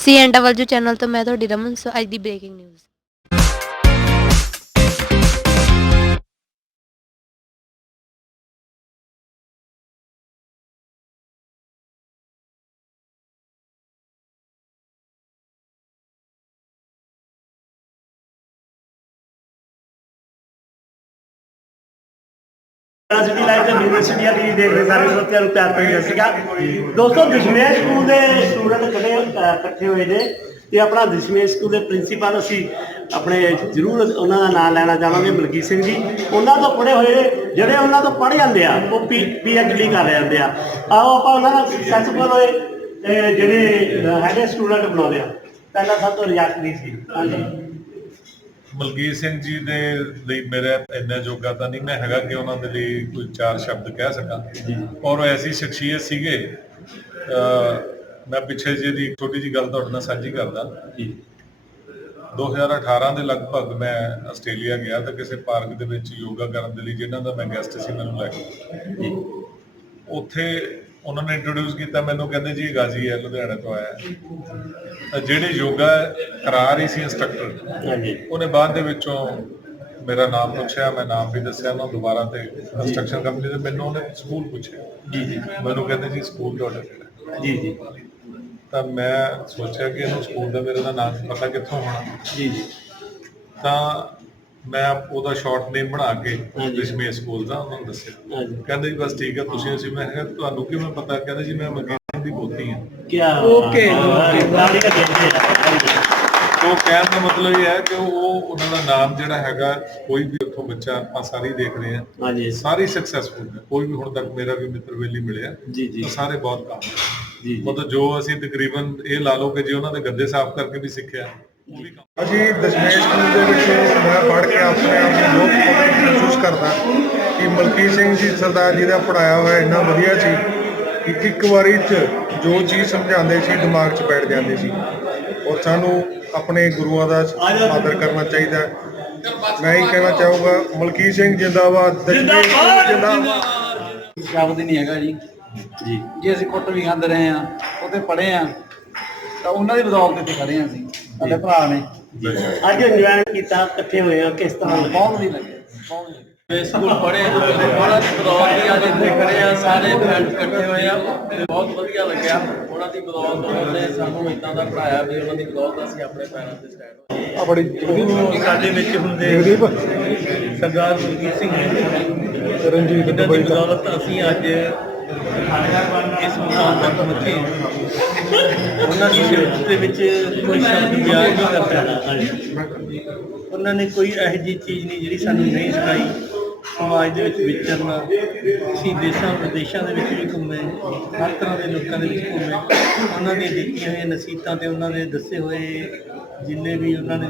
CNW channel ਤੋਂ ਮੈਂ ਤੁਹਾਡੀ ਰਮਨ ਸੋ ਅੱਜ ਦੀ breaking news city live university ਦੀ ਦੇਖ ਸਾਰੇ ਸਰੋਤਿਆਂ ਨੂੰ ਪਿਆਰ ਭਰੀ ਸਤਿ ਸ਼੍ਰੀ ਅਕਾਲ। ਦੋਸਤੋ, ਦਸ਼ਮੇਸ਼ ਸਕੂਲ ਦੇ ਸਟੂਡੈਂਟ ਇਕੱਠੇ ਇਕੱਠੇ ਹੋਏ ਨੇ ਤੇ ਆਪਣਾ ਦਸ਼ਮੇਸ਼ ਸਕੂਲ ਦੇ ਪ੍ਰਿੰਸੀਪਲ ਅਸੀਂ ਆਪਣੇ ਜ਼ਰੂਰ ਉਹਨਾਂ ਦਾ ਨਾਮ ਲੈਣਾ ਚਾਹਾਂਗੇ, ਮਲਕੀਤ ਸਿੰਘ ਜੀ। ਉਹਨਾਂ ਤੋਂ ਪੜ੍ਹੇ ਹੋਏ, ਜਿਹੜੇ ਉਹਨਾਂ ਤੋਂ ਪੜ੍ਹ ਜਾਂਦੇ ਆ, ਉਹ ਪੀ ਡੀ ਕਰ ਜਾਂਦੇ ਆ। ਆਓ ਆਪਾਂ ਉਹਨਾਂ ਦਾ ਸਕਸੈਸਫੁਲ ਹੋਏ ਜਿਹੜੇ ਹੈਗੇ ਸਟੂਡੈਂਟ ਬਣਾਉਂਦੇ ਆ। ਪਹਿਲਾਂ ਸਭ ਤੋਂ ਰਿਜੈਕਟ ਨਹੀਂ ਸੀ। ਹਾਂਜੀ। ਮਲਕੀਤ ਸਿੰਘ ਜੀ ਦੇ ਲਈ ਮੇਰੇ ਇੰਨਾ ਜੋਗਾ ਤਾਂ ਨਹੀਂ ਮੈਂ ਹੈਗਾ ਕਿ ਉਹਨਾਂ ਦੇ ਲਈ ਕੋਈ ਚਾਰ ਸ਼ਬਦ ਕਹਿ ਸਕਾਂ। ਔਰ ਉਹ ਐਸੀ ਸ਼ਖਸੀਅਤ ਸੀਗੇ ਮੈਂ ਪਿੱਛੇ ਜਿਹੇ ਦੀ ਛੋਟੀ ਜੀ ਗੱਲ ਤੁਹਾਡੇ ਨਾਲ ਸਾਂਝੀ ਕਰਦਾ। ਜੀ। 2018 ਦੇ ਲਗਭਗ ਮੈਂ ਆਸਟ੍ਰੇਲੀਆ ਗਿਆ ਤਾਂ ਕਿਸੇ ਪਾਰਕ ਦੇ ਵਿੱਚ ਯੋਗਾ ਕਰਨ ਦੇ ਲਈ ਜਿਨ੍ਹਾਂ ਦਾ ਮੈਂ ਗੈਸਟ ਸੀ ਮੈਨੂੰ ਲੈ ਕੇ। ਜੀ। ਉੱਥੇ ਉਹਨਾਂ ਨੇ ਇੰਟਰੋਡਿਊਸ ਕੀਤਾ ਮੈਨੂੰ ਕਹਿੰਦੇ ਜੀ ਗਾਜ਼ੀ ਹੈ ਲੁਧਿਆਣਾ ਤੋਂ ਆਇਆ। ਤਾਂ ਜਿਹੜੇ ਯੋਗਾ ਕਰਾ ਰਹੀ ਸੀ ਇੰਸਟ੍ਰਕਟਰ ਹਾਂਜੀ। ਉਹਨੇ ਬਾਅਦ ਦੇ ਵਿੱਚੋਂ ਮੇਰਾ ਨਾਮ ਪੁੱਛਿਆ ਮੈਂ ਨਾਮ ਵੀ ਦੱਸਿਆ ਉਹਨਾਂ ਦੁਬਾਰਾ ਤੇ ਕੰਸਟਰਕਸ਼ਨ ਕੰਪਨੀ ਦੇ ਮੈਨੂੰ ਉਹਨੇ ਸਕੂਲ ਪੁੱਛਿਆ। ਜੀ ਜੀ। ਮੈਨੂੰ ਕਹਿੰਦੇ ਜੀ ਸਕੂਲ ਤੁਹਾਡਾ ਕਿਹੜਾ? ਜੀ ਜੀ। ਤਾਂ ਮੈਂ ਸੋਚਿਆ ਕਿ ਇਹਨੂੰ ਸਕੂਲ ਦਾ ਮੇਰੇ ਦਾ ਨਾਮ ਪਤਾ ਕਿੱਥੋਂ ਹੋਣਾ। ਜੀ ਜੀ। ਤਾਂ ਮੈਂ ਉਹਦਾ ਸ਼ਾਰਟ ਨੇਮ ਬਣਾ ਕੇ। ਦਸ਼ਮੇਸ਼ ਸਕੂਲ ਦਾ ਉਹਨਾਂ ਨੂੰ ਦੱਸਿਆ। ਕਹਿੰਦੇ ਜੀ ਬਸ ਠੀਕ ਹੈ ਤੁਸੀਂ ਅਸੀਂ ਮੈਂ ਕਿਹਾ ਤੁਹਾਨੂੰ ਕਿਵੇਂ ਪਤਾ? ਕਹਿੰਦੇ ਜੀ ਮੈਂ ਸਿੰਘ ਦੀ ਪੋਤੀ ਹਾਂ। ਕੀ ਓਕੇ। ਦਾ ਆ ਉਹ ਕਹਿਣ ਦਾ ਮਤਲਬ ਇਹ ਹੈ ਕਿ ਉਹ ਉਹਨਾਂ ਦਾ ਨਾਮ ਜਿਹੜਾ ਹੈਗਾ ਕੋਈ ਵੀ ਉੱਥੋਂ ਬੱਚਾ ਆਪਾਂ ਸਾਰੇ ਦੇਖ ਰਹੇ ਹਾਂ। ਹਾਂਜੀ। ਸਾਰੇ ਸਕਸੈਸਫੁਲ ਨੇ। ਕੋਈ ਵੀ ਹੁਣ ਤੱਕ ਮੇਰਾ ਵੀ ਮਿੱਤਰ ਵੇਲੀ ਮਿਲਿਆ ਜੀ ਸਾਰੇ ਬਹੁਤ ਕੰਮ ਜੀ ਜੀ। ਮਤਲਬ ਜੋ ਅਸੀਂ ਤਕਰੀਬਨ ਇਹ ਲਾ ਲਓ ਕਿ ਜੇ ਉਹਨਾਂ ਦੇ ਗੱਦੇ ਸਾਫ਼ ਕਰਕੇ ਵੀ ਸਿੱਖਿਆ ਅਸੀਂ ਦਸ਼ਮੇਸ਼ ਸਕੂਲ ਦੇ ਵਿੱਚ ਮੈਂ ਪੜ੍ਹ ਕੇ ਆਪਣੇ ਆਪ ਨੂੰ ਬਹੁਤ ਮਹਿਸੂਸ ਕਰਦਾ ਕਿ ਮਲਕੀਤ ਸਿੰਘ ਜੀ ਸਰਦਾਰ ਜੀ ਦਾ ਪੜਾਇਆ ਹੋਇਆ ਇੰਨਾ ਵਧੀਆ ਸੀ ਕਿ ਇੱਕ ਵਾਰੀ 'ਚ ਜੋ ਚੀਜ਼ ਸਮਝਾਉਂਦੇ ਸੀ ਦਿਮਾਗ 'ਚ ਬੈਠ ਜਾਂਦੀ ਸੀ। ਔਰ ਸਾਨੂੰ ਆਪਣੇ ਗੁਰੂਆਂ ਦਾ ਆਦਰ ਕਰਨਾ ਚਾਹੀਦਾ। ਮੈਂ ਹੀ ਕਹਿਣਾ ਚਾਹੂੰਗਾ ਮਲਕੀਤ ਸਿੰਘ ਜਿੰਦਾਬਾਦ ਦਸ਼ਮੇਸ਼ ਸਕੂਲ ਜਿੰਦਾਬਾਦ! ਸ਼ਬਦ ਨਹੀਂ ਹੈਗਾ ਜੀ। ਜੀ। ਜੇ ਅਸੀਂ ਕੁੱਟ ਵੀ ਖਾਂਦੇ ਰਹੇ ਆ ਉਹਤੇ ਪੜੇ ਆ ਤਾਂ ਉਹਨਾਂ ਦੀ ਬਦੌਲਤ ਤੇ ਖੜੇ ਆ ਅਸੀਂ। ਸਾਡੇ ਭਰਾ ਨੇ। ਅੱਜ ਇੰਜੋਏ ਕੀਤਾ ਇਕੱਠੇ ਹੋਏ ਆ ਕਿਸ ਤਰ੍ਹਾਂ ਲੱਗਿਆ? ਬਹੁਤ ਵਧੀਆ ਲੱਗੇ ਬਹੁਤ ਵਧੀਆ ਲੱਗੇ। ਸਕੂਲ ਪੜ੍ਹੇ ਉਹਨਾਂ ਦੀ ਬਦੌਲਤ ਹੀ ਅੱਜ ਇੱਥੇ ਖੜੇ ਆ ਸਾਰੇ ਫਰੈਂਡ ਇਕੱਠੇ ਹੋਏ ਆ। ਤੇ ਬਹੁਤ ਵਧੀਆ ਲੱਗਿਆ ਉਹਨਾਂ ਦੀ ਬਦੌਲਤ ਉਹਨੇ ਸਾਨੂੰ ਇਦਾਂ ਦਾ ਪੜਾਇਆ ਵੀ ਉਹਨਾਂ ਦੀ ਬਦੌਲਤ ਅਸੀਂ ਆਪਣੇ ਪੈਰਾਂ ਤੇ ਸਟੈਂਡ ਹੋਏ। ਆ ਬੜੀ ਸਾਡੇ ਵਿੱਚ ਹੁੰਦੇ ਸਰਦਾਰ ਮਲਕੀਤ ਸਿੰਘ ਜੀ ਰਣਜੀਤ ਦਾ। ਬਦੌਲਤ ਅਸੀਂ ਅੱਜ ਇਸ ਮੁਕਾਮ ਤੱਕ ਪਹੁੰਚੇ ਉਹਨਾਂ ਦੀ ਸਿਫਤ ਦੇ ਵਿੱਚ ਕੋਈ ਸ਼ਬਦ ਬਿਆਨ ਨਹੀਂ ਕਰ ਸਕਦਾ ਉਹਨਾਂ ਨੇ ਕੋਈ ਇਹੋ ਜਿਹੀ ਚੀਜ਼ ਨਹੀਂ ਜਿਹੜੀ ਸਾਨੂੰ ਨਹੀਂ ਸਿਖਾਈ ਸਮਾਜ ਦੇ ਵਿੱਚ ਵਿਚਰਨਾ, ਅਸੀਂ ਦੇਸ਼ਾਂ ਵਿਦੇਸ਼ਾਂ ਦੇ ਵਿੱਚ ਵੀ ਘੁੰਮੇ, ਹਰ ਤਰ੍ਹਾਂ ਦੇ ਲੋਕਾਂ ਦੇ ਵਿੱਚ ਘੁੰਮੇ। ਉਹਨਾਂ ਦੇ ਦਿੱਤੀਆਂ ਹੋਈਆਂ ਨਸੀਹਤਾਂ ਤੇ ਉਹਨਾਂ ਦੇ ਦੱਸੇ ਹੋਏ ਜਿੰਨੇ ਵੀ ਉਹਨਾਂ ਨੇ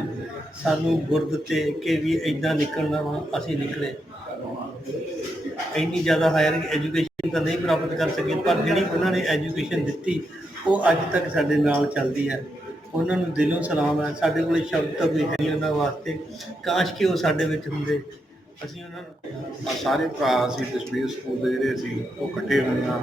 ਸਾਨੂੰ ਗੁਰ ਦਿੱਤੇ ਕਿ ਵੀ ਇਦਾਂ ਨਿਕਲਣਾ ਵਾ, ਅਸੀਂ ਨਿਕਲੇ। ਇੰਨੀ ਜ਼ਿਆਦਾ ਹਾਇਰ ਐਜੂਕੇਸ਼ਨ ਤਾਂ ਨਹੀਂ ਪ੍ਰਾਪਤ ਕਰ ਸਕੇ, ਪਰ ਜਿਹੜੀ ਉਹਨਾਂ ਨੇ ਐਜੂਕੇਸ਼ਨ ਦਿੱਤੀ, ਉਹ ਅੱਜ ਤੱਕ ਸਾਡੇ ਨਾਲ ਚੱਲਦੀ ਹੈ। ਉਹਨਾਂ ਨੂੰ ਦਿਲੋਂ ਸਲਾਮ ਹੈ। ਸਾਡੇ ਕੋਲੇ ਸ਼ਬਦ ਤਾਂ ਕੋਈ ਹੈ ਨਹੀਂ ਉਹਨਾਂ ਵਾਸਤੇ। ਕਾਸ਼ ਕਿ ਉਹ ਸਾਡੇ ਵਿੱਚ ਹੁੰਦੇ। ਅਸੀਂ ਉਹਨਾਂ ਨੂੰ ਸਾਰੇ ਭਰਾ ਅਸੀਂ ਦਸ਼ਮੇਸ਼ ਸਕੂਲ ਦੇ ਜਿਹੜੇ ਅਸੀਂ ਉਹ ਇਕੱਠੇ ਹੋਏ ਆ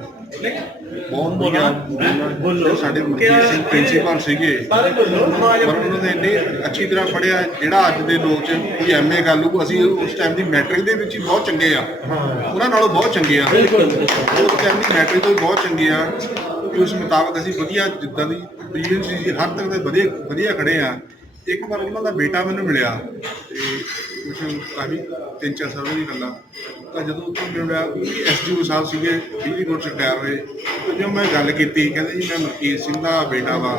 ਬਹੁਤ ਵਧੀਆ ਸਾਡੇ ਮਨਜੀਤ ਸਿੰਘ ਪ੍ਰਿੰਸੀਪਲ ਸੀਗੇ। ਪਰ ਉਹਨਾਂ ਨੇ ਇੰਨੇ ਅੱਛੀ ਤਰ੍ਹਾਂ ਪੜਿਆ ਜਿਹੜਾ ਅੱਜ ਦੇ ਲੋਕ ਚ ਕੋਈ ਐਮਏ ਕਰ ਲੂ ਅਸੀਂ ਉਸ ਟਾਈਮ ਦੀ ਮੈਟ੍ਰਿਕ ਦੇ ਵਿੱਚ ਹੀ ਬਹੁਤ ਚੰਗੇ ਆ। ਉਹਨਾਂ ਨਾਲੋਂ ਬਹੁਤ ਚੰਗੇ ਆ। ਉਸ ਟਾਈਮ ਦੀ ਮੈਟ੍ਰਿਕ ਤੋਂ ਬਹੁਤ ਚੰਗੇ ਆ। ਕਿ ਉਸ ਮੁਤਾਬਕ ਅਸੀਂ ਵਧੀਆ ਜਿੱਦਾਂ ਦੀ ਪੋਜੀਸ਼ਨ ਸੀ ਜੀ, ਹਰ ਤਰ੍ਹਾਂ ਦੇ ਵਧੀਆ ਵਧੀਆ ਖੜੇ ਆ। ਇੱਕ ਵਾਰ ਉਹਨਾਂ ਦਾ ਬੇਟਾ ਮੈਨੂੰ ਮਿਲਿਆ ਤੇ ਕੁਝ ਕਾਫੀ ਤਿੰਨ ਚਾਰ ਸਾਲ ਦੀ ਗੱਲਾਂ। ਤਾਂ ਜਦੋਂ ਉਹ ਉੱਥੇ ਮਿਲਿਆ ਕਿਉਂਕਿ ਐਸਡੀਓ ਸਾਹਿਬ ਸੀਗੇ ਬਿਜਲੀ ਬੋਰਡ ਚ ਰਿਟਾਇਰ ਹੋਏ, ਤੇ ਜਦੋਂ ਮੈਂ ਗੱਲ ਕੀਤੀ, ਕਹਿੰਦੇ ਜੀ ਮੈਂ ਮਲਕੀਤ ਸਿੰਘ ਦਾ ਬੇਟਾ ਵਾ।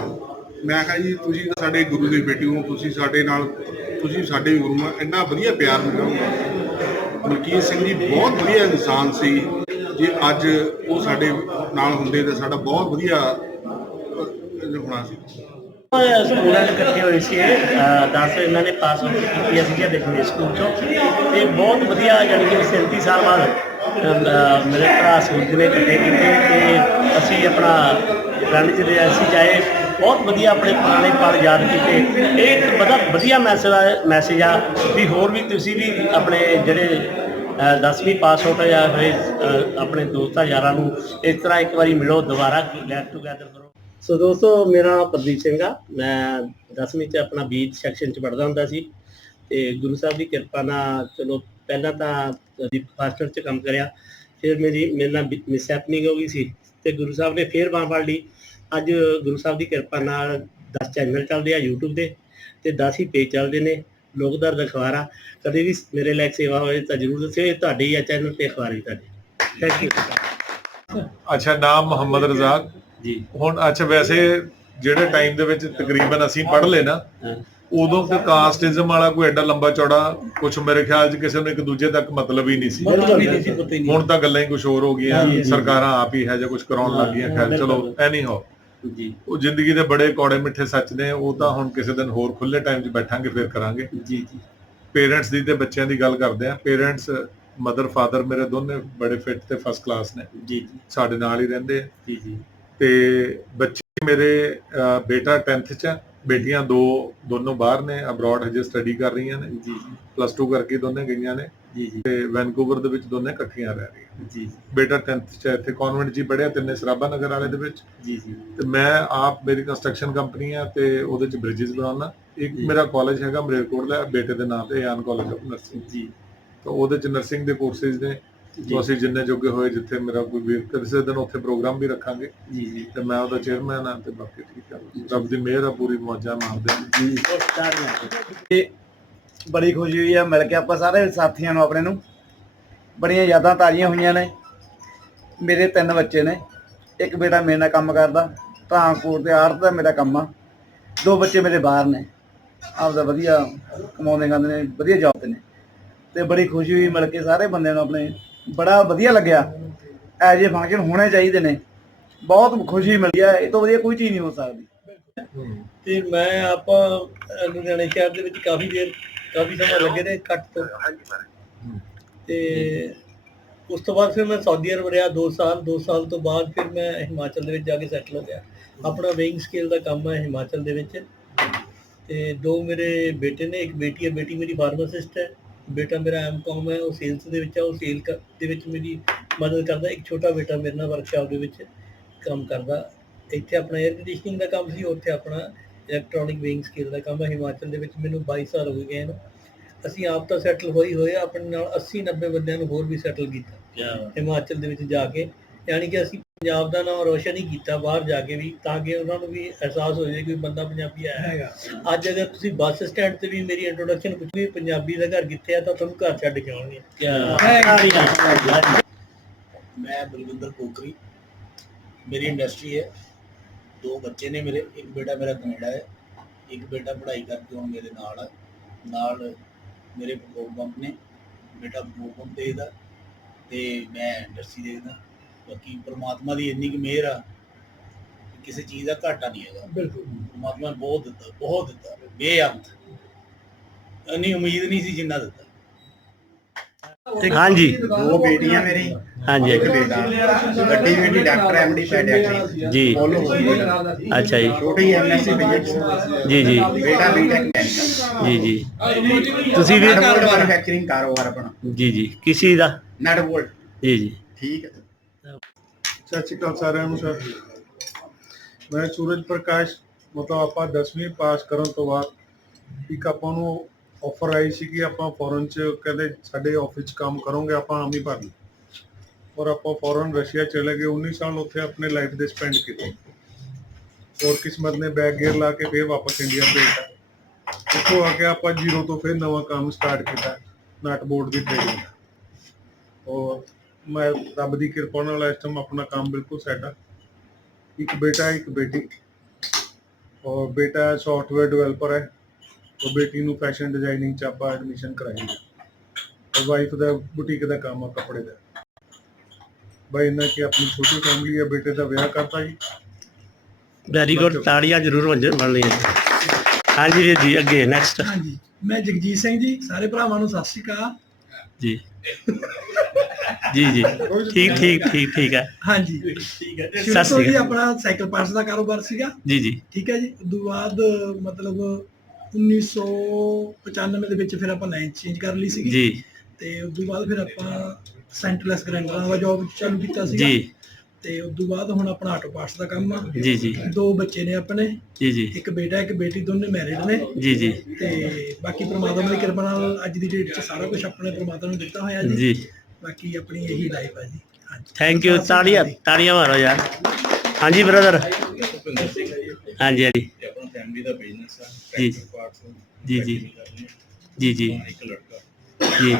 ਮੈਂ ਕਿਹਾ ਜੀ, ਤੁਸੀਂ ਤਾਂ ਸਾਡੇ ਗੁਰੂ ਦੇ ਬੇਟੇ ਹੋ, ਤੁਸੀਂ ਸਾਡੇ ਨਾਲ, ਤੁਸੀਂ ਸਾਡੇ ਵੀ ਗੁਰੂ ਆ, ਇੰਨਾ ਵਧੀਆ ਪਿਆਰ ਮਿਲਿਆ ਮਲਕੀਤ ਸਿੰਘ ਜੀ ਬਹੁਤ ਵਧੀਆ ਇਨਸਾਨ ਸੀ। ਜੇ ਅੱਜ ਉਹ ਸਾਡੇ ਨਾਲ ਹੁੰਦੇ ਤਾਂ ਸਾਡਾ ਬਹੁਤ ਵਧੀਆ ਹੋਣਾ ਸੀ। ਸਟੂਡੈਂਟ ਇਕੱਠੇ ਹੋਏ ਸੀ 10 ਇਹਨਾਂ ਨੇ ਪਾਸ ਆਊਟ ਕੀਤੀ ਸੀ ਜਿਹਦੇ ਦੇਖਦੇ ਸਕੂਲ ਚੋਂ। ਤੇ ਬਹੁਤ ਵਧੀਆ ਯਾਨੀ ਕਿ 37 ਸਾਲ ਬਾਅਦ ਮੇਰੇ ਭਰਾ ਸੂਰਜ ਨੇ ਇਕੱਠੇ ਕੀਤੇ ਤੇ ਅਸੀਂ ਆਪਣਾ ਫਰੈਂਡ ਚ ਅਸੀਂ ਜਾਏ। ਬਹੁਤ ਵਧੀਆ ਆਪਣੇ ਪੁਰਾਣੇ ਪਲ ਯਾਦ ਕੀਤੇ। ਇਹ ਇੱਕ ਬੜਾ ਵਧੀਆ ਮੈਸੇਜ ਮੈਸੇਜ ਆ ਵੀ ਹੋਰ ਵੀ ਤੁਸੀਂ ਵੀ ਆਪਣੇ ਜਿਹੜੇ 10ਵੀਂ ਪਾਸ ਆਊਟ ਹੋਏ ਆਪਣੇ ਦੋਸਤਾਂ ਯਾਰਾਂ ਨੂੰ ਇਸ ਤਰ੍ਹਾਂ ਇੱਕ ਵਾਰੀ ਮਿਲੋ, ਦੁਬਾਰਾ ਗੈਟ ਟੂਗੇਦਰ ਸੋ ਦੋਸਤੋ, ਮੇਰਾ ਨਾਮ ਪ੍ਰਦੀਪ ਸਿੰਘ ਆ। ਮੈਂ 10ਵੀਂ ਚ ਆਪਣਾ ਬੀਚ ਸੈਕਸ਼ਨ ਚ ਪੜ੍ਹਦਾ ਹੁੰਦਾ ਸੀ। ਤੇ ਗੁਰੂ ਸਾਹਿਬ ਦੀ ਕਿਰਪਾ ਨਾਲ, ਚਲੋ, ਪਹਿਲਾਂ ਤਾਂ ਦੀਪ ਫਾਸਟਰ ਚ ਕੰਮ ਕਰਿਆ। ਫਿਰ ਮੇਰੀ, ਮੇਰੇ ਨਾਲ ਮਿਸਹੈਪਨਿੰਗ ਹੋ ਗਈ ਸੀ। ਤੇ ਗੁਰੂ ਸਾਹਿਬ ਨੇ ਫੇਰ ਬਾਂਹ ਫੜ ਲਈ। ਅੱਜ ਗੁਰੂ ਸਾਹਿਬ ਦੀ ਕਿਰਪਾ ਨਾਲ 10 ਚੈਨਲ ਚੱਲਦੇ ਆ YouTube ਤੇ। ਤੇ 10 ਹੀ ਪੇਜ ਚੱਲਦੇ ਨੇ। ਲੋਕ ਦਰਦ ਅਖਬਾਰ ਆ ਕਦੇ ਵੀ ਮੇਰੇ ਲਾਇਕ ਸੇਵਾ ਹੋਏ ਤਾਂ ਜਰੂਰ ਦੱਸਿਓ। ਇਹ ਤੁਹਾਡੀ ਹੀ ਆ ਚੈਨਲ ਤੇ ਅਖਬਾਰ ਵੀ ਤੁਹਾਡੇ ਥੈਂਕ ਯੂ ਅੱਛਾ, ਨਾਮ ਮੁਹੰਮਦ ਰਜ਼ਾਕ। ਜੀ। ਹੁਣ ਅੱਛਾ ਵੈਸੇ ਜਿਹੜੇ ਟਾਈਮ ਦੇ ਵਿੱਚ ਤਕਰੀਬਨ ਅਸੀਂ ਪੜ੍ਹ ਲਏ ਨਾ। ਉਦੋਂ ਤੇ ਕਾਸਟਿਜ਼ਮ ਵਾਲਾ ਕੋਈ ਐਡਾ ਲੰਬਾ ਚੌੜਾ ਕੁਝ ਮੇਰੇ ਖਿਆਲ 'ਚ ਕਿਸੇ ਨੂੰ ਇੱਕ ਦੂਜੇ ਤੱਕ ਮਤਲਬ ਹੀ ਨਹੀਂ ਸੀ। ਹੁਣ ਤਾਂ ਗੱਲਾਂ ਹੀ ਕੁਝ ਹੋਰ ਹੋ ਗਈਆਂ ਸਰਕਾਰਾਂ ਆਪ ਹੀ ਹੈ ਜਾਂ ਕੁਝ ਕਰਾਉਣ ਲੱਗ ਗਈਆਂ ਖੈਰ ਚਲੋ ਐਨੀ ਹੋ ਜੀ। ਉਹ ਜ਼ਿੰਦਗੀ ਦੇ ਬੜੇ ਕੌੜੇ ਮਿੱਠੇ ਸੱਚ ਨੇ ਉਹ ਤਾਂ ਹੁਣ ਕਿਸੇ ਦਿਨ ਹੋਰ ਖੁੱਲੇ ਟਾਈਮ 'ਚ ਬੈਠਾਂਗੇ ਫਿਰ ਕਰਾਂਗੇ। ਜੀ ਜੀ। ਪੇਰੈਂਟਸ ਦੀ ਤੇ ਬੱਚਿਆਂ ਦੀ ਗੱਲ ਕਰਦੇ ਆ ਪੇਰੈਂਟਸ ਮਦਰ ਫਾਦਰ ਮੇਰੇ ਦੋਨੇ ਬੜੇ ਫਿੱਟ ਤੇ ਫਸਟ ਕਲਾਸ ਨੇ। ਜੀ ਜੀ। ਸਾਡੇ ਨਾਲ ਹੀ ਰਹਿੰਦੇ ਆ। ਜੀ ਜੀ। ਤੇ ਬੱਚੇ ਮੇਰੇ ਬੇਟਾ 10th ਚ ਬੇਟੀਆਂ ਦੋ ਦੋਨੋਂ ਬਾਹਰ ਨੇ ਅਬਰੋਡ ਹਜੇ ਸਟੱਡੀ ਕਰ ਰਹੀਆਂ ਨੇ ਜੀ ਜੀ। ਪਲੱਸ 2 ਕਰਕੇ ਦੋਨੇ ਗਈਆਂ ਨੇ ਜੀ ਜੀ। ਤੇ ਵੈਨਕੂਵਰ ਦੇ ਵਿੱਚ ਦੋਨੇ ਇਕੱਠੀਆਂ ਰਹਿ ਰਹੀਆਂ ਜੀ ਬੇਟਾ 10th ਚ ਹੈ, ਇੱਥੇ ਕਨਵੈਂਟ ਜੀ ਪੜਿਆ ਤਿੰਨੇ ਸਰਾਭਾ ਨਗਰ ਵਾਲੇ ਦੇ ਵਿੱਚ ਜੀ ਜੀ। ਤੇ ਮੈਂ ਆਪ ਮੇਰੀ ਕੰਸਟਰਕਸ਼ਨ ਕੰਪਨੀ ਆ ਤੇ ਉਹਦੇ ਚ ਬ੍ਰਿਜਸ ਬਣਾਉਣਾ। ਇੱਕ ਜੀ। ਮੇਰਾ ਕਾਲਜ ਹੈਗਾ ਮਰੇਰਕੋਟ ਦਾ ਬੇਟੇ ਦੇ ਨਾਂ ਤੇ ਆਨ ਕਾਲਜ ਆਫ ਨਰਸਿੰਗ ਜੀ। ਤਾਂ ਉਹਦੇ ਚ ਨਰਸਿੰਗ ਦੇ ਕੋਰਸਿਸ ਨੇ ਤੋਂ ਅਸੀਂ ਜਿੰਨੇ ਜੋਗੇ ਹੋਏ ਜਿੱਥੇ ਮੇਰਾ ਕੋਈ ਵੀਰ ਕਿਸੇ ਦਿਨ ਉੱਥੇ ਪ੍ਰੋਗਰਾਮ ਵੀ ਰੱਖਾਂਗੇ। ਜੀ ਜੀ। ਤੇ ਮੈਂ ਉਹਦਾ ਚੇਅਰਮੈਨ ਆ ਤੇ ਬਾਕੀ ਠੀਕ ਆ ਰੱਬ ਦੀ ਮਿਹਰ ਆ ਪੂਰੀ ਮੌਜਾਂ ਮਾਰਦੇ ਆ। ਜੀ ਬੜੀ ਖੁਸ਼ੀ ਹੋਈ ਆ ਮਿਲ ਕੇ ਆਪਾਂ ਸਾਰੇ ਸਾਥੀਆਂ ਨੂੰ ਆਪਣੇ ਨੂੰ। ਬੜੀਆਂ ਯਾਦਾਂ ਤਾਜ਼ੀਆਂ ਹੋਈਆਂ ਨੇ। ਮੇਰੇ ਤਿੰਨ ਬੱਚੇ ਨੇ। ਇੱਕ ਬੇਟਾ ਮੇਰੇ ਨਾਲ ਕੰਮ ਕਰਦਾ। ਟਰਾਂਸਪੋਰਟ ਤੇ ਆੜਤ ਦਾ ਮੇਰਾ ਕੰਮ ਆ। ਦੋ ਬੱਚੇ ਮੇਰੇ ਬਾਹਰ ਨੇ। ਆਪਦਾ ਵਧੀਆ ਕਮਾਉਂਦੇ ਖਾਂਦੇ ਨੇ ਵਧੀਆ ਜੌਬ ਤੇ ਨੇ। ਤੇ ਬੜੀ ਖੁਸ਼ੀ ਹੋਈ ਮਿਲ ਕੇ ਸਾਰੇ ਬੰਦਿਆਂ ਨੂੰ ਆਪਣੇ ਬੜਾ ਵਧੀਆ ਲੱਗਿਆ। ਐਜ ਇਹ ਫੰਕਸ਼ਨ ਹੋਣੇ ਚਾਹੀਦੇ ਨੇ। ਬਹੁਤ ਖੁਸ਼ੀ ਮਿਲੀ ਆ। ਇਹ ਤੋਂ ਵਧੀਆ ਕੋਈ ਚੀਜ਼ ਨਹੀਂ ਹੋ ਸਕਦੀ। ਤੇ ਮੈਂ ਆਪਾਂ ਲੁਧਿਆਣੇ ਸ਼ਹਿਰ ਦੇ ਵਿੱਚ ਕਾਫੀ ਦੇਰ, ਕਾਫੀ ਸਮਾਂ ਲੱਗੇ ਨੇ ਕੱਟ ਤੋਂ। ਤੇ ਉਸ ਤੋਂ ਬਾਅਦ ਫਿਰ ਮੈਂ ਸਾਊਦੀ ਅਰਬ ਰਿਹਾ 2 ਸਾਲ 2 ਸਾਲ ਤੋਂ ਬਾਅਦ ਫਿਰ ਮੈਂ ਹਿਮਾਚਲ ਦੇ ਵਿੱਚ ਜਾ ਕੇ ਸੈਟਲ ਹੋ ਗਿਆ। ਆਪਣਾ ਵੇਇੰਗ ਸਕੇਲ ਦਾ ਕੰਮ ਹੈ ਹਿਮਾਚਲ ਦੇ ਵਿੱਚ। ਤੇ ਦੋ ਮੇਰੇ ਬੇਟੇ ਨੇ, ਇੱਕ ਬੇਟੀ ਹੈ, ਬੇਟੀ ਮੇਰੀ ਫਾਰਮਾਸਿਸਟ ਹੈ। ਬੇਟਾ ਮੇਰਾ ਐਮਕਾਮ ਹੈ ਉਹ ਸੇਲਸ ਦੇ ਵਿੱਚ ਹੈ ਉਹ ਸੇਲ ਦੇ ਵਿੱਚ ਮੇਰੀ ਮਦਦ ਕਰਦਾ ਇੱਕ ਛੋਟਾ ਬੇਟਾ ਮੇਰੇ ਨਾਲ ਵਰਕਸ਼ਾਪ ਦੇ ਵਿੱਚ ਕੰਮ ਕਰਦਾ। ਇੱਥੇ ਆਪਣਾ 에ਅਰ ਕੰਡੀਸ਼ਨਿੰਗ ਦਾ ਕੰਮ ਸੀ ਉੱਥੇ ਆਪਣਾ ਇਲੈਕਟ੍ਰੋਨਿਕ ਵੇਇੰਗ ਸਕੇਲ ਦਾ ਕੰਮ ਹੈ। ਹਿਮਾਚਲ ਦੇ ਵਿੱਚ ਮੈਨੂੰ 22 ਸਾਲ ਹੋ ਗਏ ਨੇ। ਅਸੀਂ ਆਪ ਤਾਂ ਸੈਟਲ ਹੋਈ ਹੋਏ ਆ, ਆਪਣੇ ਨਾਲ 80 90 ਬੰਦਿਆਂ ਨੂੰ ਹੋਰ ਵੀ ਸੈਟਲ ਕੀਤਾ। ਹਿਮਾਚਲ ਦੇ ਵਿੱਚ ਜਾ ਕੇ ਯਾਨੀ ਕਿ ਅਸੀਂ ਪੰਜਾਬ ਦਾ ਨਾਮ ਰੋਸ਼ਨ ਹੀ ਕੀਤਾ ਬਾਹਰ ਜਾ ਕੇ ਵੀ ਤਾਂ ਕਿ ਉਹਨਾਂ ਨੂੰ ਵੀ ਅਹਿਸਾਸ ਹੋ ਜਾਏ ਕਿ ਬੰਦਾ ਪੰਜਾਬੀ ਆਇਆ ਹੈਗਾ। ਅੱਜ ਅਗਰ ਤੁਸੀਂ ਬੱਸ ਸਟੈਂਡ ਤੇ ਵੀ ਮੇਰੀ ਇੰਟਰੋਡਕਸ਼ਨ ਪੁੱਛੋਗੇ ਪੰਜਾਬੀ ਦਾ ਘਰ ਕਿੱਥੇ ਆ ਤਾਂ ਤੁਹਾਨੂੰ ਘਰ ਛੱਡ ਕੇ ਆਉਣਗੇ। ਮੈਂ ਬਲਵਿੰਦਰ ਕੋਕਰੀ। ਮੇਰੀ ਇੰਡਸਟਰੀ ਹੈ। ਦੋ ਬੱਚੇ ਨੇ ਮੇਰੇ ਇੱਕ ਬੇਟਾ ਮੇਰਾ ਕੈਨੇਡਾ ਹੈ ਇੱਕ ਬੇਟਾ ਪੜ੍ਹਾਈ ਕਰਕੇ ਹੁਣ ਮੇਰੇ ਨਾਲ ਹੈ ਨਾਲ ਮੇਰੇ ਪੈਟਰੋਲ ਪੰਪ ਨੇ ਬੇਟਾ ਪੈਟਰੋਲ ਪੰਪ ਦੇਖਦਾ ਤੇ ਮੈਂ ਇੰਡਸਟਰੀ ਦੇਖਦਾ। ਬਾਕੀ ਪ੍ਰਮਾਤਮਾ ਦੀ ਇੰਨੀ ਕੁ ਮਿਹਰ ਆ ਕਿ ਕਿਸੇ ਚੀਜ਼ ਦਾ ਘਾਟਾ ਨਹੀਂ ਹੈਗਾ। ਬਿਲਕੁਲ। ਪ੍ਰਮਾਤਮਾ ਨੇ ਬਹੁਤ ਦਿੱਤਾ ਬਹੁਤ ਦਿੱਤਾ ਬੇਅੰਤ। ਇੰਨੀ ਉਮੀਦ ਨਹੀਂ ਸੀ ਜਿੰਨਾ ਦਿੱਤਾ। ਹਾਂਜੀ ਦੋ ਬੇਟੀਆਂ ਮੇਰੀ ਹਾਂਜੀ ਇੱਕ ਬੇਟਾ। ਵੱਡੀ ਬੇਟੀ ਡਾਕਟਰ ਐਮਡੀ ਪੈਡੀਆਟ੍ਰੀ ਜੀ। ਅੱਛਾ ਜੀ। ਛੋਟੀ ਐਮਐਸਸੀ ਫਿਜ਼ਿਕਸ ਜੀ ਜੀ। ਬੇਟਾ ਬੀਟੈਕ ਜੀ ਜੀ। ਤੁਸੀਂ ਵੀ ਨਟ ਮੈਨੂਫੈਕਚਰਿੰਗ ਕਾਰੋਬਾਰ ਆਪਣਾ। ਜੀ ਜੀ। ਕਿਸੇ ਦਾ? ਨਟ ਬੋਲਟ ਜੀ ਜੀ। ਠੀਕ ਹੈ। ਸਤਿ ਸ਼੍ਰੀ ਅਕਾਲ ਸਾਰਿਆਂ ਨੂੰ ਸਰ ਮੈਂ ਸੂਰਜ ਪ੍ਰਕਾਸ਼, ਮਤਲਬ ਆਪਾਂ 10ਵੀਂ ਪਾਸ ਕਰਨ ਤੋਂ ਬਾਅਦ ਇੱਕ ਆਪਾਂ ਨੂੰ ਆਫਰ ਆਈ ਸੀ ਕਿ ਆਪਾਂ ਫੋਰਨ ਚ ਕਹਿੰਦੇ ਸਾਡੇ ਆਫਿਸ 'ਚ ਕੰਮ ਕਰੋਗੇ ਆਪਾਂ ਆਮ ਹੀ ਭਰ ਲਈ ਔਰ ਆਪਾਂ ਫੋਰਨ ਰਸ਼ੀਆ ਚਲੇ ਗਏ 19 ਸਾਲ ਉੱਥੇ ਆਪਣੇ ਲਾਈਫ ਦੇ ਸਪੈਂਡ ਕੀਤੇ। ਔਰ ਕਿਸਮਤ ਨੇ ਬੈਕ ਗੇਅਰ ਲਾ ਕੇ ਫਿਰ ਵਾਪਸ ਇੰਡੀਆ ਭੇਜਤਾ। ਉੱਥੋਂ ਆ ਕੇ ਆਪਾਂ ਜ਼ੀਰੋ ਤੋਂ ਫਿਰ ਨਵਾਂ ਕੰਮ ਸਟਾਰਟ ਕੀਤਾ ਨਾਟ ਬੋਰਡ ਦੀ ਟ੍ਰੇਡਿੰਗ ਔਰ ਮੈਂ ਰੱਬ ਦੀ ਕਿਰਪਾ ਨਾਲ ਇਸ ਟਾਈਮ ਆਪਣਾ ਕੰਮ ਬਿਲਕੁਲ ਸੈਟ ਆ। ਇੱਕ ਬੇਟਾ ਇੱਕ ਬੇਟੀ। ਔਰ ਬੇਟਾ ਸੌਫਟਵੇਅਰ ਡਿਵੈਲਪਰ ਹੈ। ਉਹ ਬੇਟੀ ਨੂੰ ਫੈਸ਼ਨ ਡਿਜ਼ਾਈਨਿੰਗ ਚ ਆਪਾਂ ਐਡਮਿਸ਼ਨ ਕਰਾਈ ਹੈ। ਔਰ ਵਾਈਫ ਦਾ ਬੁਟੀਕ ਦਾ ਕੰਮ ਆ ਕੱਪੜੇ ਦਾ। ਬਾਈ ਇਹਨਾਂ ਕੀ ਆਪਣੀ ਛੋਟੀ ਫੈਮਿਲੀ ਹੈ ਬੇਟੇ ਦਾ ਵਿਆਹ ਕਰਤਾ ਜੀ। ਵੈਰੀ ਗੁੱਡ ਤਾੜੀਆਂ ਜ਼ਰੂਰ ਵੰਜ ਬਣ ਲਈਆਂ। ਹਾਂਜੀ ਵੀਰ ਜੀ ਅੱਗੇ ਨੈਕਸਟ ਹਾਂਜੀ ਮੈਂ ਜਗਜੀਤ ਸਿੰਘ ਜੀ ਸਾਰੇ ਭਰਾਵਾਂ ਨੂੰ ਸਤਿ ਸ਼੍ਰੀ ਅਕਾਲ। ਜੀ। ਜੀ ਜੀ। ਠੀਕ ਠੀਕ ਠੀਕ ਠੀਕ ਹੈ। ਹਾਂਜੀ। ਠੀਕ ਹੈ। ਸ਼ੁਰੂ ਤੋਂ ਜੀ ਆਪਣਾ ਸਾਈਕਲ ਪਾਰਟਸ ਦਾ ਕਾਰੋਬਾਰ ਸੀਗਾ। ਜੀ ਜੀ। ਠੀਕ ਹੈ ਜੀ। ਉਦੋਂ ਬਾਅਦ ਮਤਲਬ 1995 ਦੇ ਵਿੱਚ ਫਿਰ ਆਪਾਂ ਲਾਈਨ ਚੇਂਜ ਕਰ ਲਈ ਸੀਗੀ। ਜੀ। ਤੇ ਉਦੋਂ ਬਾਅਦ ਫਿਰ ਆਪਾਂ ਸੈਂਟਰਲੈਸ ਗ੍ਰੈਂਡਰਾਂ ਦਾ ਜੌਬ ਚਾਲੂ ਕੀਤਾ ਸੀਗਾ। ਜੀ। ਤੇ ਉਸ ਤੋਂ ਬਾਅਦ ਹੁਣ ਆਪਣਾ ਆਟੋ ਪਾਰਟਸ ਦਾ ਕੰਮ ਆ। ਜੀ ਜੀ। ਦੋ ਬੱਚੇ ਨੇ ਆਪਣੇ। ਜੀ ਜੀ। ਇੱਕ ਬੇਟਾ ਇੱਕ ਬੇਟੀ ਦੋਨੇ ਮੈਰਿਡ ਨੇ। ਜੀ ਜੀ। ਤੇ ਬਾਕੀ ਪ੍ਰਮਾਤਮਾ ਦੀ ਕਿਰਪਾ ਨਾਲ ਅੱਜ ਦੀ ਡੇਟ 'ਚ ਸਾਰਾ ਕੁਝ ਆਪਣੇ ਪ੍ਰਮਾਤਮਾ ਨੂੰ ਦਿੱਤਾ ਹੋਇਆ ਜੀ। ਜੀ। ਬਾਕੀ ਆਪਣੀ ਇਹੀ ਲਾਈਫ ਹੈ ਜੀ। ਹਾਂਜੀ। ਥੈਂਕ ਯੂ ਤਾੜੀਆਂ ਤਾੜੀਆਂ ਮਾਰੋ ਯਾਰ। ਹਾਂਜੀ ਬ੍ਰਦਰ ਹਾਂਜੀ ਹਾਂਜੀ। ਆਪਣਾ ਫੈਮਿਲੀ ਦਾ ਬਿਜ਼ਨਸ ਹੈ ਜੀ। ਪਾਰਟਸ ਜੀ ਜੀ। ਜੀ ਜੀ। ਇੱਕ ਲੜਕਾ। ਜੀ।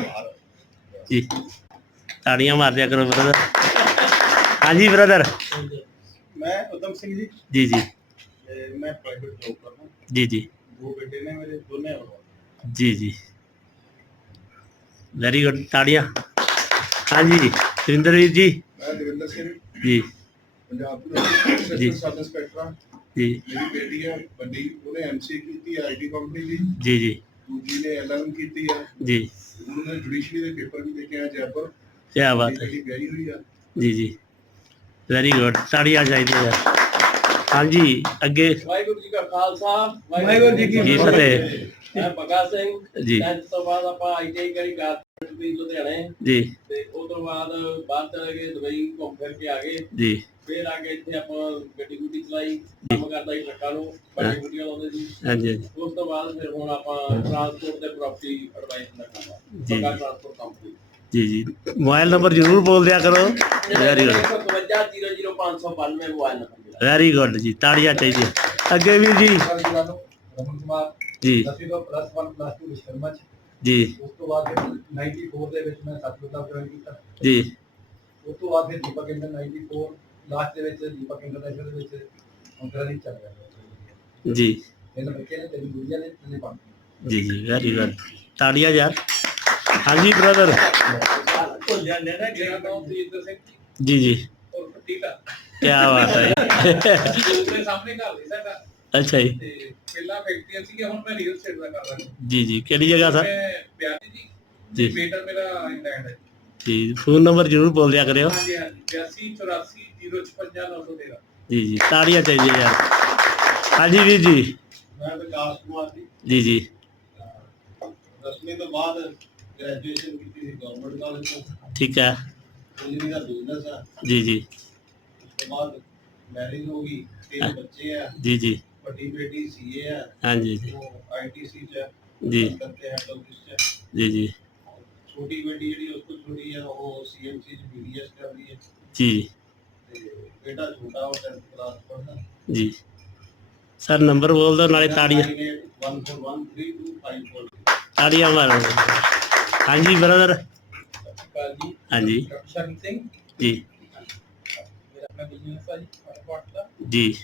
ਜੀ। ਤਾੜੀਆਂ ਮਾਰ ਦਿਆ ਕਰੋ ਬ੍ਰਦਰ ਹਾਂਜੀ ਬ੍ਰਦਰ ਮੈਂ ਉਦਮ ਸਿੰਘ ਜੀ। ਜੀ ਜੀ। ਤੇ ਮੈਂ ਪ੍ਰਾਈਵੇਟ ਜੌਬ ਕਰਦਾ ਜੀ ਜੀ। ਦੋ ਬੇਟੇ ਨੇ ਮੇਰੇ ਦੋਨੇ ਔਰਤ। ਜੀ ਜੀ। ਵੈਰੀ ਗੁੱਡ ਤਾੜੀਆਂ। ਹਾਂਜੀ ਸੁਰਿੰਦਰ ਵੀਰ ਜੀ। ਮੈਂ ਦਵਿੰਦਰ ਸਿੰਘ। ਜੀ। ਪੰਜਾਬ ਪੁਲਿਸ ਜੀ। Sub inspector. ਜੀ। ਮੇਰੀ ਬੇਟੀ ਹੈ ਵੱਡੀ। ਉਹਨੇ ਐਮਸੀ ਕੀਤੀ ਆਈਟੀ ਕੰਪਨੀ ਦੀ। ਜੀ ਜੀ। ਦੂਜੀ ਨੇ ਐਲਐਮ ਕੀਤੀ ਹੈ। ਜੀ। ਉਹਨੇ ਜੁਡੀਸ਼ਰੀ ਦੇ ਪੇਪਰ ਵੀ ਦੇ ਕੇ ਆਇਆ ਜੈਪੁਰ। ਕੀ ਬਾਤ ਹੈ। ਵਿਆਹੀ ਹੋਈ ਆ। ਜੀ ਜੀ। ਵੈਰੀ ਗੁੱਡ ਤਾੜੀਆਂ ਚਾਹੀਦੀਆਂ ਯਾਰ। ਹਾਂਜੀ ਅੱਗੇ। ਵਾਹਿਗੁਰੂ ਜੀ ਕਾ ਖਾਲਸਾ। ਵਾਹਿਗੁਰੂ ਜੀ ਕੀ ਫਤਿਹ। ਮੈਂ ਭਗਾ ਸਿੰਘ। ਜੀ। ਤੋਂ ਬਾਅਦ ਆਪਾਂ ਆਈਟੀਆਈ ਕਰੀ ਦੀ ਲੁਧਿਆਣੇ ਜੀ। ਤੇ ਉਸ ਤੋਂ ਬਾਅਦ ਬਾਹਰ ਚਲੇ ਗਏ ਦੁਬਈ ਘੁੰਮ ਫਿਰ ਕੇ ਆ ਗਏ। ਜੀ। ਫਿਰ ਆ ਕੇ ਇੱਥੇ ਆਪਾਂ ਗੱਡੀ ਗੁੱਡੀ ਚਲਾਈ ਕੰਮ ਕਰਦਾ ਸੀ ਟਰੱਕਾਂ ਨੂੰ ਗੱਡੀ ਗੁੱਡੀਆਂ ਲਾਉਂਦੇ ਸੀ। ਹਾਂਜੀ ਹਾਂਜੀ। ਉਸ ਤੋਂ ਬਾਅਦ ਫਿਰ ਹੁਣ ਆਪਾਂ ਟਰਾਂਸਪੋਰਟ ਤੇ ਪ੍ਰਾਪਰਟੀ ਐਡਵਾਈਸ ਦਾ ਕੰਮ ਆ। ਜੀ। ਟਰਾਂਸਪੋਰਟ ਕੰਪਨੀ ਜੀ ਜੀ। ਮੋਬਾਈਲ ਨੰਬਰ ਜ਼ਰੂਰ ਬੋਲ ਦਿਆ ਕਰੋ। Very good 520592 mobile number very good ਜੀ ਤਾੜੀਆਂ ਚਾਹੀਦੀਆਂ। ਅੱਗੇ ਵੀਰ ਜੀ। ਰਮਨ ਕੁਮਾਰ। ਜੀ। ਦਸਵੀਂ ਤੋਂ ਪਲੱਸ 1 ਪਲੱਸ 2 ਵਿਸ਼ਕਰਮਾ ਚ। ਜੀ। ਉਸ ਤੋਂ ਬਾਅਦ ਫਿਰ 94 ਦੇ ਵਿੱਚ ਮੈਂ ਸਤਿਗੁਰ ਦਾ ਜੁਆਇਨ ਕੀਤਾ। ਜੀ। ਉਸ ਤੋਂ ਬਾਅਦ ਫਿਰ ਦੀਪਕ ਇੰਦਰ 94 ਲਾਸਟ ਦੇ ਵਿੱਚ ਦੀਪਕ ਇੰਟਰਨੈਸ਼ਨਲ ਦੇ ਵਿੱਚ ਅੰਕਰਾ ਦੀ ਚੱਲ ਰਿਹਾ। ਜੀ। ਤਿੰਨ ਬੱਚੇ ਨੇ ਤਿੰਨ ਗੁੜੀਆਂ ਨੇ ਤਿੰਨੇ ਪੰਜ ਜੀ ਜੀ ਵੈਰੀ ਗੁੱਡ ਤਾੜੀਆਂ ਯਾਰ। ਹਾਂਜੀ ਬ੍ਰਦਰ ਭੁੱਲ ਜਾਂਦੇ ਨਾ ਗਿਆ ਤਾਂ ਤੀਰ ਸਿੰਘ ਜੀ। ਜੀ ਔਰ ਫਟੀਲਾ ਕੀ ਬਾਤ ਹੈ। ਉਹਦੇ ਸਾਹਮਣੇ ਘਰ ਦੇ ਸਾਡਾ। ਅੱਛਾ ਜੀ। ਤੇ ਪਹਿਲਾਂ ਫੈਕਟਰੀ ਸੀ ਹੁਣ ਮੈਂ ਰੀਅਲ ਸਟੇਟ ਦਾ ਕਰ ਰਿਹਾ ਜੀ ਜੀ। ਕਿਹੜੀ ਜਗ੍ਹਾ ਸਰ ਮੈਂ ਬਿਆਨੀ ਜੀ। ਜੀ। ਬੇਟਾ ਮੇਰਾ ਇੰਗਲੈਂਡ ਹੈ। ਜੀ ਫੋਨ ਨੰਬਰ ਜ਼ਰੂਰ ਬੋਲ ਦਿਆ ਕਰਿਓ। ਹਾਂਜੀ ਹਾਂਜੀ। 82 84 056 913 ਜੀ ਜੀ। ਤਾੜੀਆਂ ਚਾਹੀਦੀਆਂ ਯਾਰ। ਹਾਂਜੀ ਵੀਰ ਜੀ। ਮੈਂ ਵਿਕਾਸ ਕੁਮਾਰ ਜੀ। ਜੀ ਜੀ। ਦਸਵੀਂ ਤੋਂ ਬਾਅਦ ਗ੍ਰੈਜੂਏਸ਼ਨ ਕੀਤੀ ਸੀ ਗਵਰਨਮੈਂਟ ਕਾਲਜ ਤੋਂ। ਠੀਕ ਹੈ। ਇੰਜੀਨੀਅਰਿੰਗ ਦਾ ਬਿਜ਼ਨਸ ਆ। ਜੀ ਜੀ। ਉਸ ਤੋਂ ਬਾਅਦ ਮੈਰਿਜ ਹੋ ਗਈ। ਤਿੰਨ ਬੱਚੇ ਆ। ਜੀ ਜੀ। ਵੱਡੀ ਬੇਟੀ ਸੀਏ ਆ। ਹਾਂਜੀ ਜੀ। ਉਹ ਆਈਟੀਸੀ ਚ ਹੈ ਜੀ। ਕਰਤੇ ਹੈਡ ਆਫਿਸ ਚ ਹੈ। ਜੀ ਜੀ। ਛੋਟੀ ਬੇਟੀ ਜਿਹੜੀ ਉਸ ਤੋਂ ਛੋਟੀ ਆ ਉਹ ਸੀਐਮਸੀ ਚ ਬੀਡੀਐਸ ਕਰ ਰਹੀ ਹੈ ਜੀ। ਤੇ ਬੇਟਾ ਛੋਟਾ ਉਹ 10th ਕਲਾਸ ਪੜ੍ਹਦਾ। ਜੀ। ਸਰ ਨੰਬਰ ਬੋਲ ਦਿਓ ਨਾਲੇ ਤਾੜੀਆਂ। 1413254 ਤਾੜੀਆਂ ਮਾਰੋ। ਹਾਂਜੀ ਬ੍ਰਦਰ ਕਾਲ ਜੀ। ਹਾਂਜੀ। ਡਾਕਟਰ ਸ਼ਰਨ ਸਿੰਘ। ਜੀ। ਮੇਰਾ ਆਪਣਾ ਬਿਜ਼ਨਸ ਹੈ ਜੀ ਫਟਾਫਟ ਦਾ ਜੀ।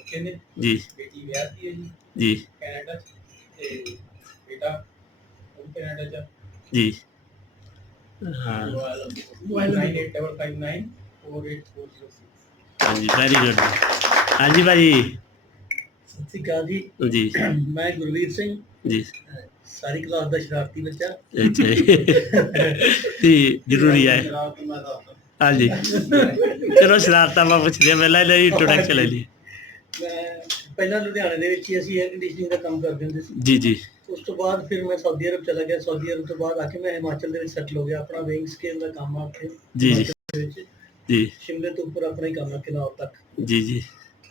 ਬੱਚੇ ਨੇ ਜੀ ਬੇਟੀ ਵਿਆਹੀ ਹੈ ਜੀ ਜੀ ਕੈਨੇਡਾ ਚ ਤੇ ਬੇਟਾ ਉਹ ਵੀ ਕੈਨੇਡਾ ਚ ਜੀ ਹਾਂ ਮੋਬਾਈਲ 9859 48406 ਹਾਂਜੀ ਵੈਰੀ ਗੁੱਡ ਹਾਂਜੀ ਭਾਜੀ ਸਤਿ ਸ਼੍ਰੀ ਅਕਾਲ ਜੀ ਜੀ ਮੈਂ ਗੁਰਵੀਰ ਸਿੰਘ ਜੀ ਸਾਰੀ ਕਲਾਸ ਦਾ ਸ਼ਰਾਰਤੀ ਬੱਚਾ ਅੱਛਾ ਜੀ ਜੀ ਜ਼ਰੂਰੀ ਹੈ ਹਾਂਜੀ ਚਲੋ ਸ਼ਰਾਰਤਾਂ ਮੈਂ ਪੁੱਛਦੇ ਹਾਂ, ਪਹਿਲਾਂ ਇਹਦੀ ਇੰਟਰੋਡਕਸ਼ਨ ਲੈ ਲਈ ਮੈਂ ਪਹਿਲਾਂ ਲੁਧਿਆਣੇ ਦੇ ਵਿੱਚ ਹੀ ਅਸੀਂ 에ਅਰ ਕੰਡੀਸ਼ਨਿੰਗ ਦਾ ਕੰਮ ਕਰਦੇ ਹੁੰਦੇ ਸੀ। ਜੀ ਜੀ। ਉਸ ਤੋਂ ਬਾਅਦ ਫਿਰ ਮੈਂ ਸਾਊਦੀ ਅਰਬ ਚਲਾ ਗਿਆ। ਸਾਊਦੀ ਅਰਬ ਤੋਂ ਬਾਅਦ ਆ ਕੇ ਮੈਂ ਹਿਮਾਚਲ ਦੇ ਵਿੱਚ ਸੈਟਲ ਹੋ ਗਿਆ। ਆਪਣਾ ਵੇਇੰਗ ਸਕੇਲ ਦਾ ਕੰਮ ਆ ਉੱਥੇ। ਜੀ ਜੀ। ਜੀ। ਸ਼ਿਮਲੇ ਤੋਂ ਉੱਪਰ ਆਪਣਾ ਹੀ ਕੰਮ ਆ ਕਿਨਾਰ ਤੱਕ। ਜੀ ਜੀ।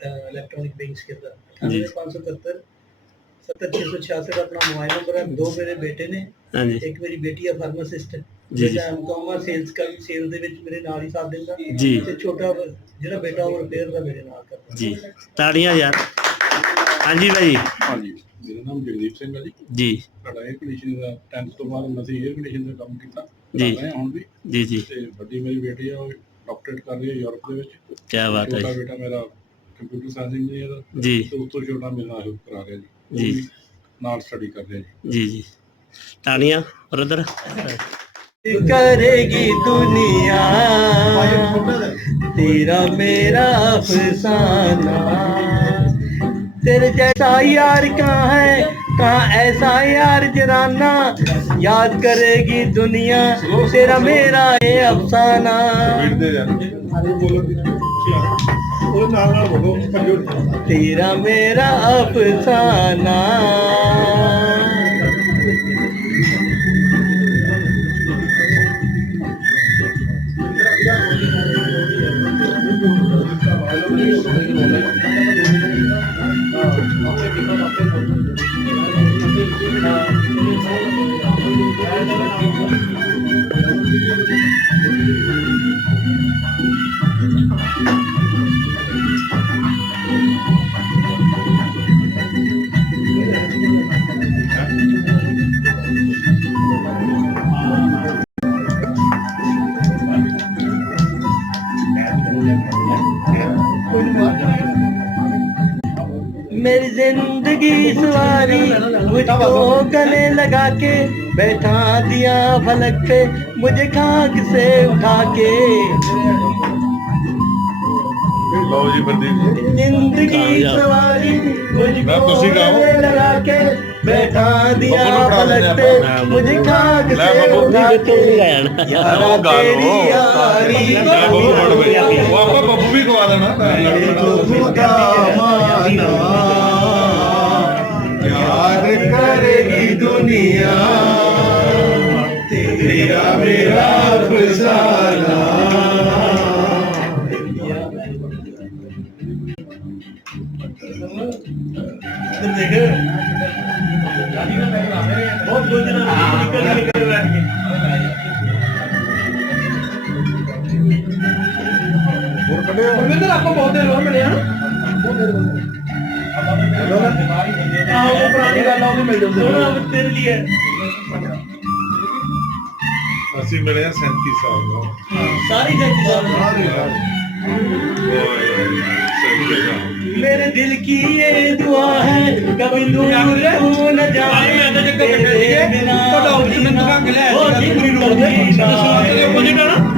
ਇਲੈਕਟ੍ਰੋਨਿਕ ਵੇਇੰਗ ਸਕੇਲ ਦਾ। ਜੀ। 9571 70666 ਦਾ ਆਪਣਾ ਮੋਬਾਈਲ ਨੰਬਰ ਹੈ। ਦੋ ਮੇਰੇ ਬੇਟੇ ਨੇ। ਹਾਂਜੀ। ਇੱਕ ਮੇਰੀ ਬੇਟੀ ਆ ਫਾਰਮਾਸਿਸਟ ਜੀ, ਜੀ। ਐਮਕਾਮ ਆ ਸੇਲਸ ਕਰ ਸੇਲ ਦੇ ਵਿੱਚ ਮੇਰੇ ਨਾਲ ਹੀ ਸਾਥ ਦਿੰਦਾ। ਜੀ। ਤੇ ਛੋਟਾ ਵਾ- ਜਿਹੜਾ ਬੇਟਾ ਉਹ ਰਿਪੇਅਰ ਦਾ ਮੇਰੇ ਨਾਲ ਕਰਦਾ। ਜੀ। ਤਾੜੀਆਂ ਯਾਰ। ਹਾਂਜੀ ਭਾਈ ਹਾਂਜੀ। ਮੇਰਾ ਨਾਮ ਜਗਦੀਪ ਸਿੰਘ ਹੈ ਜੀ। ਜੀ। ਸਾਡਾ 에ਅਰ ਕੰਡੀਸ਼ਨਿੰਗ ਦਾ 10th ਤੋਂ ਬਾਅਦ ਅਸੀਂ 에ਅਰ ਕੰਡੀਸ਼ਨਿੰਗ ਦਾ ਕੰਮ ਕੀਤਾ। ਜੀ। ਕਰ ਰਹੇ ਹਾਂ ਹੁਣ ਵੀ। ਜੀ ਜੀ। ਤੇ ਵੱਡੀ ਮੇਰੀ ਬੇਟੀ ਆ ਉਹ ਡਾਕਟਰੇਟ ਕਰ ਰਹੀ ਹੈ ਯੂਰਪ ਦੇ ਵਿੱਚ। ਕੀ ਬਾਤ ਹੈ ਛੋਟਾ ਜੀ। ਬੇਟਾ ਮੇਰਾ ਕੰਪਿਊਟਰ ਸਾਇੰਸ ਇੰਜੀਨੀਅਰ ਜੀ। ਤੇ ਉਸ ਤੋਂ ਛੋਟਾ ਮੇਰਾ ਆਯੁਰ ਕਰਾ ਰਿਹਾ ਜੀ। ਉਹ ਜੀ। ਵੀ ਨਾਲ ਸਟੱਡੀ ਕਰ ਰਿਹਾ ਜੀ। ਜੀ ਜੀ। ਤਾੜੀਆਂ ਬ੍ਰਦਰ करेगी दुनिया तेरा मेरा अफसाना तेरे जैसा यार कहाँ है कहाँ ऐसा यार जराना याद करेगी दुनिया तेरा मेरा ये अफसाना तेरा मेरा अफसाना बैठा दिया फलक पे मुझे खाक से उठा के ਲਓ ਜੀ ਪ੍ਰਦੀਪ ਜੀ जिंदगी सवारी मुझको मैं तुसी गाओ। गले लगा के बैठा दिया बब्बू को पढ़ा फलक देने पे आप। मुझे खाक ਲੈ से ਬੱਬੂ उठा ਵੀ के ਗਾਇਆ ਨਾ यारा ਉਹ ਗਾ ਲਓ तेरी यारी ਲੈ ਬੱਬੂ ਪੜ ਬਈ ਉਹ ਆਪਾਂ ਬੱਬੂ ਵੀ ਗਵਾ ਦੇਣਾ प्यार करेगी दुनिया तेरा मेरा फसाना बहुत और आपको बहुत देर बाद मिले हैं बहुत देर बाद ਆਹੋ ਉਹ ਪੁਰਾਣੀ ਗੱਲ ਆ ਉਹ ਵੀ ਮਿਲ ਜਾਂਦੇ ਸੋਨਾ ਤੇਰੇ ਲਈ ਹੈ ਅਸੀਂ ਮਿਲੇ ਆ 37 ਸਾਲ ਬਾਅਦ ਸਾਰੀ ਜੱਜ मेरे दिल की ये दुआ है कभी दूर तू न जाए तेरे बिना वो जिंदगी ना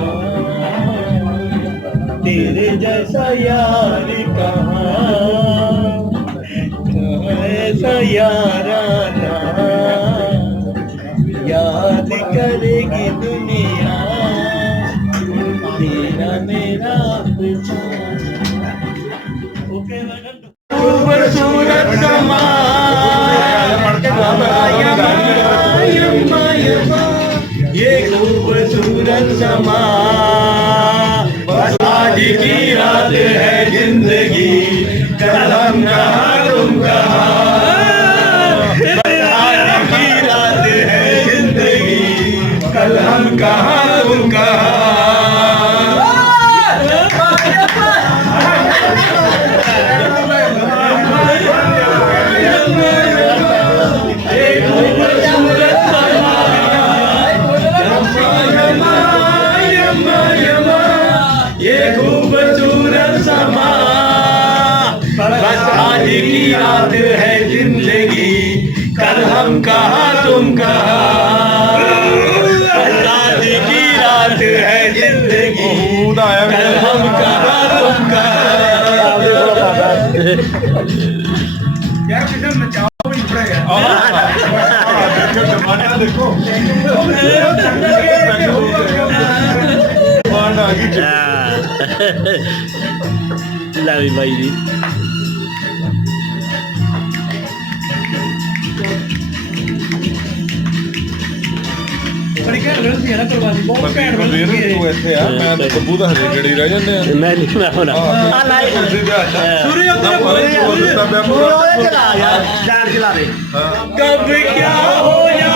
तेरे जैसा यार कहाँ कहाँ ऐसा याराना याद करेगी दुनिया तेरा मेरा फसाना ओके मैडम खूबसूरत समा ये खूबसूरत समा बस आज की रात है जिंदगी कल हम कहाँ तुम कहाँ ਆਟਾ ਦੇਖੋ। ਬਾਣ ਆ ਗਈ। ਲੈ ਵੀ ਬਾਈ ਜੀ। ਬੜੀ ਘੈਂਟ ਲੜਦੀ ਹੈ ਨਾ ਕੁਰਬਾਨੀ ਬਹੁਤ ਘੈਂਟ ਬਲਵੀਰ ਲੜਦੀ ਹੈ ਤੂੰ ਇੱਥੇ ਆ ਮੈਂ ਤਾਂ ਤੱਬੂ ਦਾ ਹਜੇ ਗੜੀ ਰਹਿ ਜਾਂਦੇ ਆ। ਮੈਂ ਨਹੀਂ ਮੈਂ ਹੁਣ ਆ ਲਾਈ ਸੂਰੀ ਉੱਤੇ ਬੋਲੇ ਯਾਰ ਚਲਾ ਯਾਰ ਜਾਨ ਚਲਾ ਦੇ। ਕਬ ਕਿਆ ਹੋਇਆ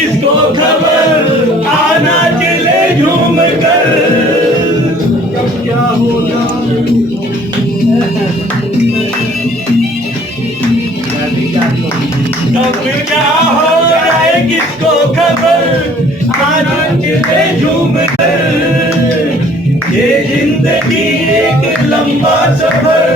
किसको खबर आना चले झूम कर। क्या हो जाए कब क्या हो जाए किसको खबर? आना चले झूम कर। ये ज़िंदगी एक लंबा सफ़र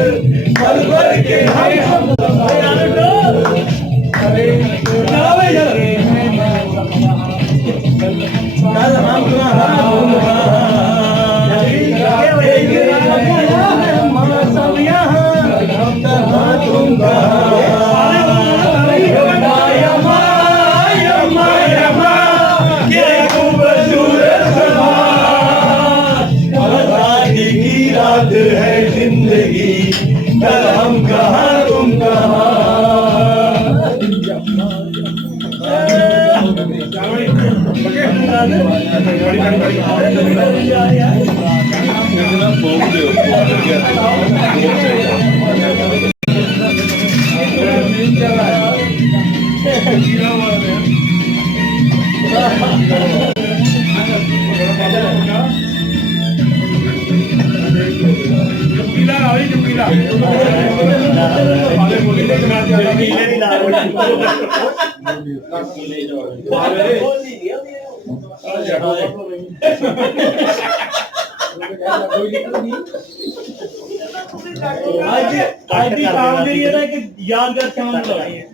ਅੱਜ ਅੱਜ ਦੀ ਸ਼ਾਮ ਜਿਹੜੀ ਹੈ ਨਾ ਇੱਕ ਯਾਦਗਾਰ ਸ਼ਾਮ ਬਣਾਉਣੀ ਹੈ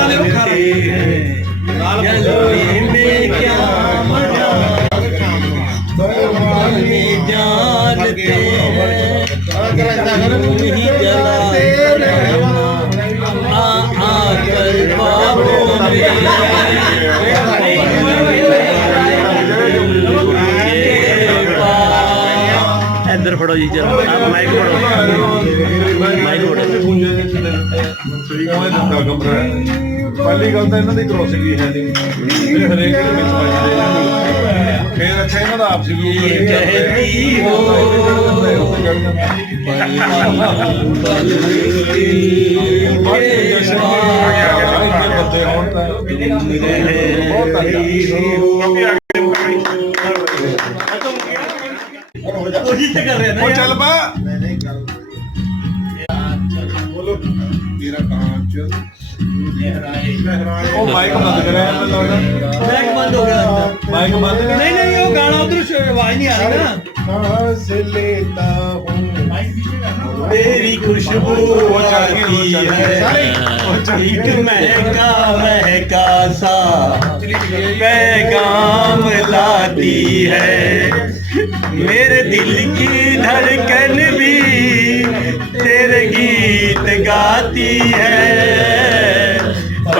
ਗੱਲ ਤਾਂ ਇਹਨਾਂ ਦੀ ਕ੍ਰੋਸਿੰਗ ਹੀ ਹੈ ਨਹੀਂ। ਜਿਹੜੇ ਹਰੇਕ ਦੇ ਵਿੱਚ ਵੱਜਦੇ ਨੇ। ਫੇਰ ਅੱਛਾ ਇਹਨਾਂ ਦਾ ਆਪਸੀ ਵੀ ਇਹ ਚਹਦੀ ਹੋ। ਉਹ ਜਿੱਤ ਕਰ ਰਿਹਾ ਨਾ ਉਹ ਚੱਲ ਪਾ ਬੋਲੋ। ਮੇਰਾ ਕਾਂਚ ਉਹ ਮਾਈਕ ਬੰਦ ਕਰਿਆ ਮੈਨੂੰ ਲੱਗਦਾ बैग बंद हो गया लगता ਮਾਈਕ ਬੰਦ है। नहीं नहीं वो गाना उधर आवाज नहीं आ रही ना सांस लेता हूँ तेरी खुशबू वो चल गई, वो आती चल गई। वो चल है गई। एक महका महका सा पैगाम लाती है मेरे दिल की धड़कन भी तेरे गीत गाती है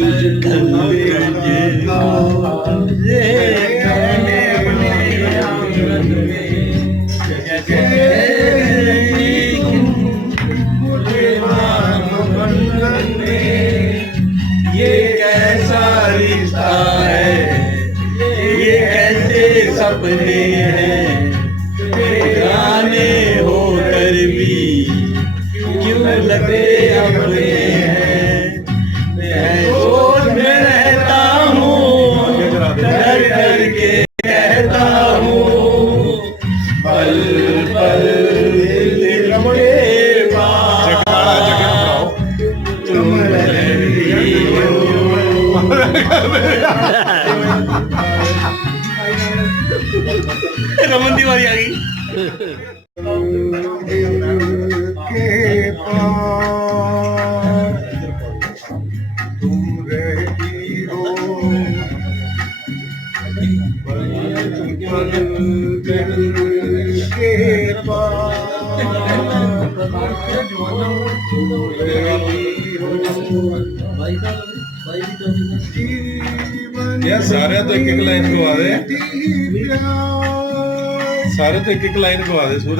கண்ணே கண்ணே ਸਾਰੇ ਤੋਂ ਇੱਕ ਇੱਕ ਲਾਈਨ ਗਵਾ ਦੇ ਸੂਰਜ।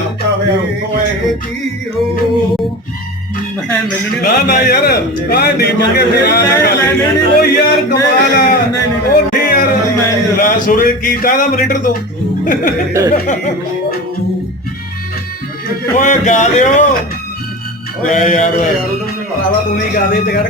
ਨਾ ਨਾ ਯਾਰ ਆ ਨਹੀਂ ਮੰਗੇ ਫਿਰ ਆ ਨਾ ਗੱਲ। ਉਹ ਯਾਰ ਕਮਾਲ ਆ। ਉਹ ਨਹੀਂ ਯਾਰ। ਰਾ ਸੂਰਜ ਕੀ ਕਾਹਦਾ ਮਨੀਟਰ ਤੂੰ? ਓਏ ਗਾ ਦਿਓ। ਲੈ ਯਾਰ। ਤੂੰ ਨਹੀਂ ਗਾ ਦੇ ਤੇ ਖੜ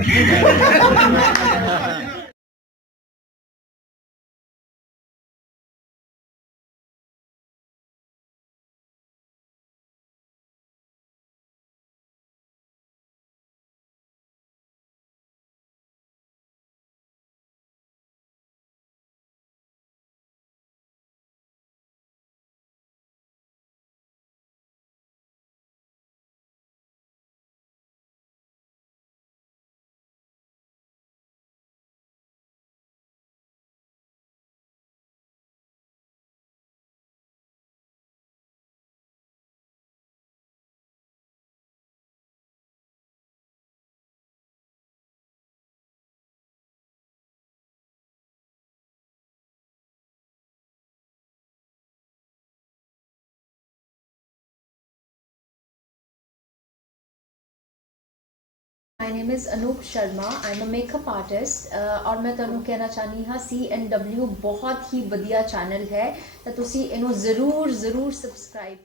my name is Anoop Sharma I am a makeup artist ਔਰ ਮੈਂ ਤੁਹਾਨੂੰ ਕਹਿਣਾ ਚਾਹਨੀ ਹਾਂ C&W ਬਹੁਤ ਹੀ ਵਧੀਆ ਚੈਨਲ ਹੈ ਤਾਂ ਤੁਸੀਂ ਇਹਨੂੰ ਜ਼ਰੂਰ ਜ਼ਰੂਰ ਸਬਸਕ੍ਰਾਈਬ